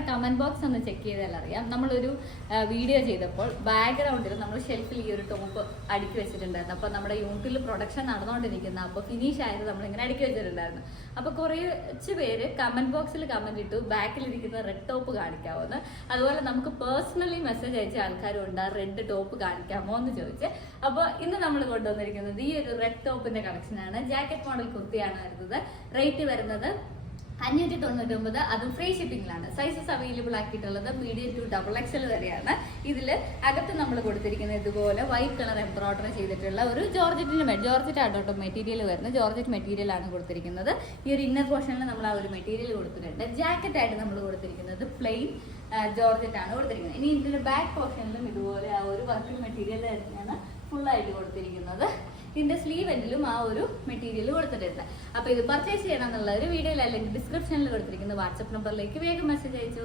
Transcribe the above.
നമ്മുടെ comment box ഒന്ന് check ചെയ്താൽ അറിയാം. നമ്മളൊരു വീഡിയോ ചെയ്തപ്പോൾ ബാക്ക്ഗ്രൗണ്ടിൽ നമ്മൾ ഷെൽഫിൽ ഈ ഒരു ടോപ്പ് അടുക്കി വെച്ചിട്ടുണ്ടായിരുന്നു. അപ്പോൾ നമ്മുടെ യൂണിറ്റിൽ പ്രൊഡക്ഷൻ നടന്നുകൊണ്ടിരിക്കുന്ന അപ്പോൾ ഫിനിഷ് ആയത് നമ്മളിങ്ങനെ അടുക്കി വെച്ചിട്ടുണ്ടായിരുന്നു. അപ്പോൾ കുറച്ച് പേര് കമന്റ് ബോക്സിൽ കമന്റ് ഇട്ടു ബാക്കിലിരിക്കുന്ന റെഡ് ടോപ്പ് കാണിക്കാമോന്ന്. അതുപോലെ നമുക്ക് പേഴ്സണലി മെസ്സേജ് അയച്ച ആൾക്കാരും ഉണ്ട് റെഡ് ടോപ്പ് കാണിക്കാമോ എന്ന് ചോദിച്ച്. അപ്പോൾ ഇന്ന് നമ്മൾ കൊണ്ടുവന്നിരിക്കുന്നത് ഈ ഒരു റെഡ് ടോപ്പിന്റെ കളക്ഷനാണ്. ജാക്കറ്റ് മോഡൽ കുർത്തിയാണ് വരുന്നത്. റേറ്റ് വരുന്നത് 599, അതും ഫ്രീ ഷിപ്പിംഗിലാണ്. സൈസസ് അവൈലബിൾ ആക്കിയിട്ടുള്ളത് മീഡിയം ടു XXL വരെയാണ്. ഇതിൽ അകത്ത് നമ്മൾ കൊടുത്തിരിക്കുന്നത് ഇതുപോലെ വൈറ്റ് കളർ എംബ്രോയിഡറി ചെയ്തിട്ടുള്ള ഒരു ജോർജറ്റ് ആണ് മെറ്റീരിയൽ വരുന്നത്. ജോർജറ്റ് മെറ്റീരിയൽ ആണ് കൊടുത്തിരിക്കുന്നത്. ഈ ഒരു ഇന്നർ പോർഷനിൽ നമ്മൾ ആ ഒരു മെറ്റീരിയൽ കൊടുത്തിട്ടുണ്ട്. ജാക്കറ്റ് ആയിട്ട് നമ്മൾ കൊടുത്തിരിക്കുന്നത് പ്ലെയിൻ ജോർജറ്റ് ആണ് കൊടുത്തിരിക്കുന്നത്. ഇനി ഇതിന്റെ ബാക്ക് പോർഷനിലും ഇതുപോലെ ആ ഒരു വർക്കിംഗ് മെറ്റീരിയൽ തന്നെയാണ് ഫുള്ളായിട്ട് കൊടുത്തിരിക്കുന്നത്. ഇതിന്റെ സ്ലീവ് എൻഡിലും ആ ഒരു മെറ്റീരിയൽ കൊടുത്തിട്ടുണ്ട്. അപ്പൊ ഇത് പർച്ചേസ് ചെയ്യണം എന്നുള്ള ഒരു വീഡിയോയിൽ അല്ലെങ്കിൽ ഡിസ്ക്രിപ്ഷനിൽ കൊടുത്തിരിക്കുന്ന വാട്സ്ആപ്പ് നമ്പറിലേക്ക് വേഗം മെസ്സേജ് അയച്ചു.